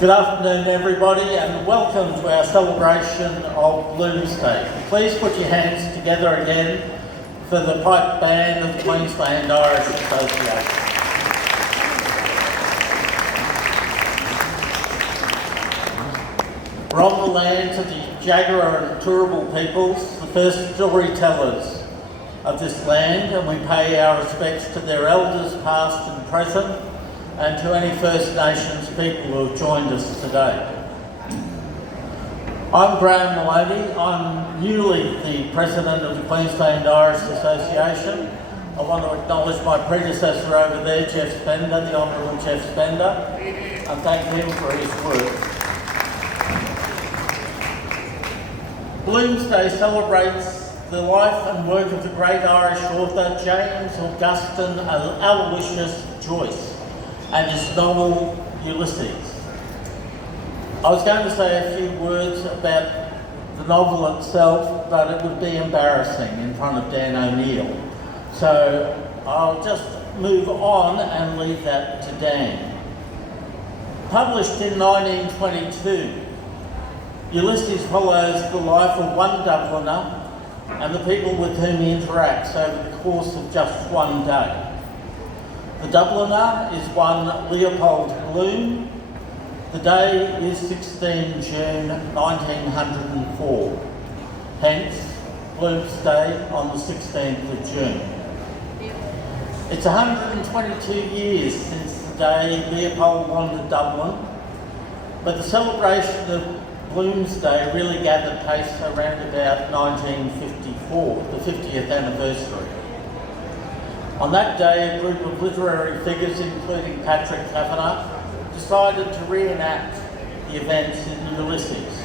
Good afternoon everybody and welcome to our celebration of Bloomsday. Please put your hands together again for the pipe band of the Queensland Irish Association. We're on the lands of the Jagera and Turrbal peoples, the first storytellers of this land, and we pay our respects to their elders past and present, and to any First Nations people who have joined us today. I'm Graham Maloney. I'm newly the President of the Queensland Irish Association. I want to acknowledge my predecessor over there, Jeff Spender, the Honourable Jeff Spender, and thank him for his work. Bloomsday celebrates the life and work of the great Irish author James Augustine Aloysius Joyce and his novel Ulysses. I was going to say a few words about the novel itself, but it would be embarrassing in front of Dan O'Neill. So I'll just move on and leave that to Dan. Published in 1922, Ulysses follows the life of one Dubliner and the people with whom he interacts over the course of just one day. The Dubliner is one Leopold Bloom. The day is 16 June 1904, hence Bloomsday on the 16th of June. It's 122 years since the day Leopold wandered Dublin, but the celebration of Bloomsday really gathered pace around about 1954, the 50th anniversary. On that day, a group of literary figures, including Patrick Kavanagh, decided to reenact the events in Ulysses.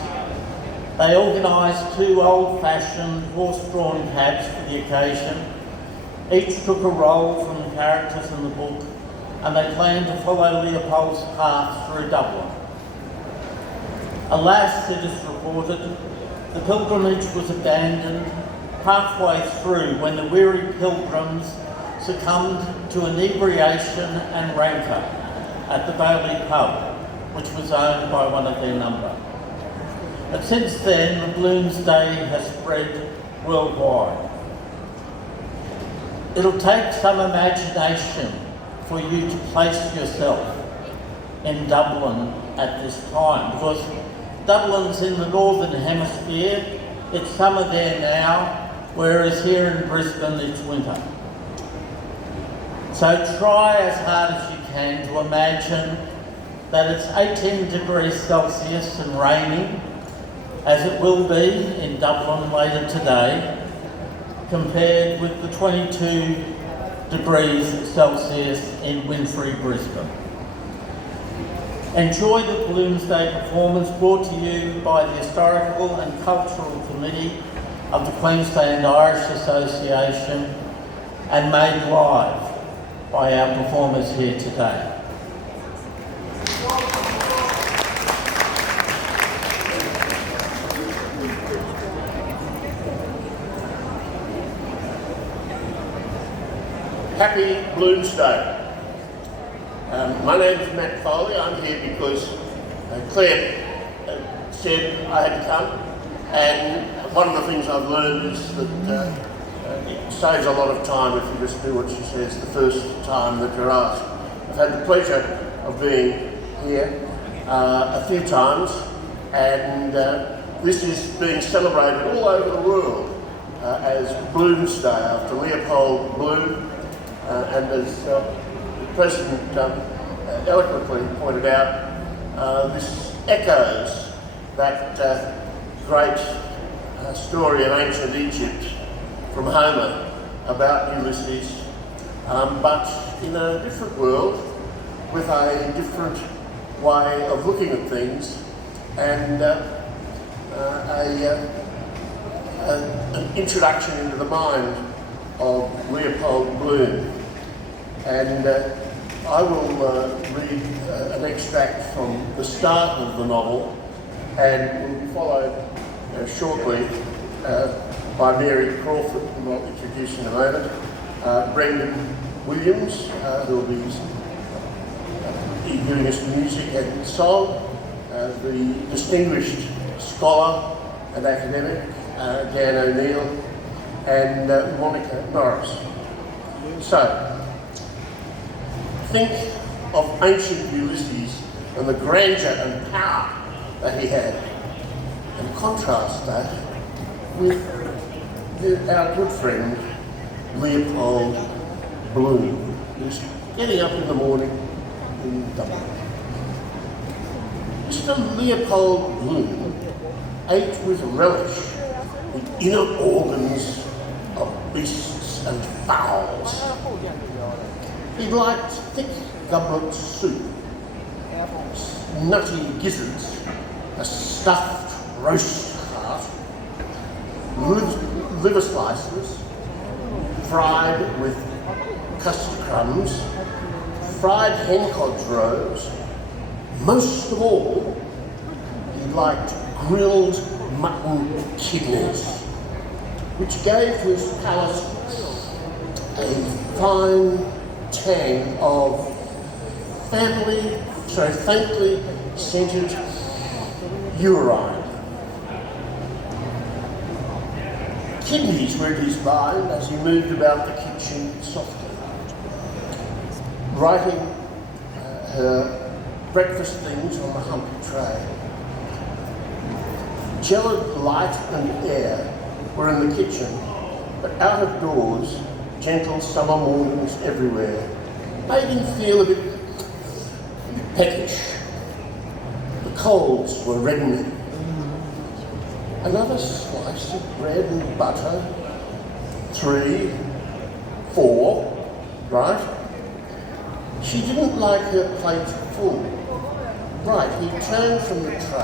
They organised two old-fashioned horse-drawn cabs for the occasion. Each took a role from the characters in the book, and they planned to follow Leopold's path through Dublin. Alas, it is reported, the pilgrimage was abandoned halfway through when the weary pilgrims succumbed to inebriation and rancour at the Bailey pub, which was owned by one of their number. But since then, the Bloomsday has spread worldwide. It'll take some imagination for you to place yourself in Dublin at this time, because Dublin's in the northern hemisphere. It's summer there now, whereas here in Brisbane it's winter. So try as hard as you can to imagine that it's 18 degrees Celsius and raining, as it will be in Dublin later today, compared with the 22 degrees Celsius in wintry Brisbane. Enjoy the Bloomsday performance brought to you by the Historical and Cultural Committee of the Queensland Irish Association and made live by our performers here today. Happy Bloomsday. My name is Matt Foley. I'm here because Claire said I had to come, and one of the things I've learned is that it saves a lot of time if you just do what she says the first time that you're asked. I've had the pleasure of being here a few times, and this is being celebrated all over the world as Bloomsday after Leopold Bloom, and as the President eloquently pointed out, this echoes that great story in ancient Egypt from Homer about Ulysses, but in a different world with a different way of looking at things, and an introduction into the mind of Leopold Bloom. And I will read an extract from the start of the novel, and will be followed shortly by Mary Crawford, who I'll introduce in a moment, Brendan Williams, who will be giving us music and song, the distinguished scholar and academic, Dan O'Neill, and Monica Norris. So, think of ancient Ulysses and the grandeur and power that he had, and contrast that with our good friend Leopold Bloom, who's getting up in the morning in Dublin. Mr. Leopold Bloom ate with relish the inner organs of beasts and fowls. He liked thick goblet soup, nutty gizzards, a stuffed roast heart, liver slices, fried with custard crumbs, fried hen cod roes. Most of all, he liked grilled mutton kidneys, which gave his palate a fine tang of faintly scented urine. Kidneys were in his mind as he moved about the kitchen softly, writing her breakfast things on the humpy tray. Gelid light and air were in the kitchen, but out of doors, gentle summer mornings everywhere made him feel a bit peckish. The coals were reddening. Another slice of bread and butter, 3, 4, right? She didn't like her plate full. Right, he turned from the tray.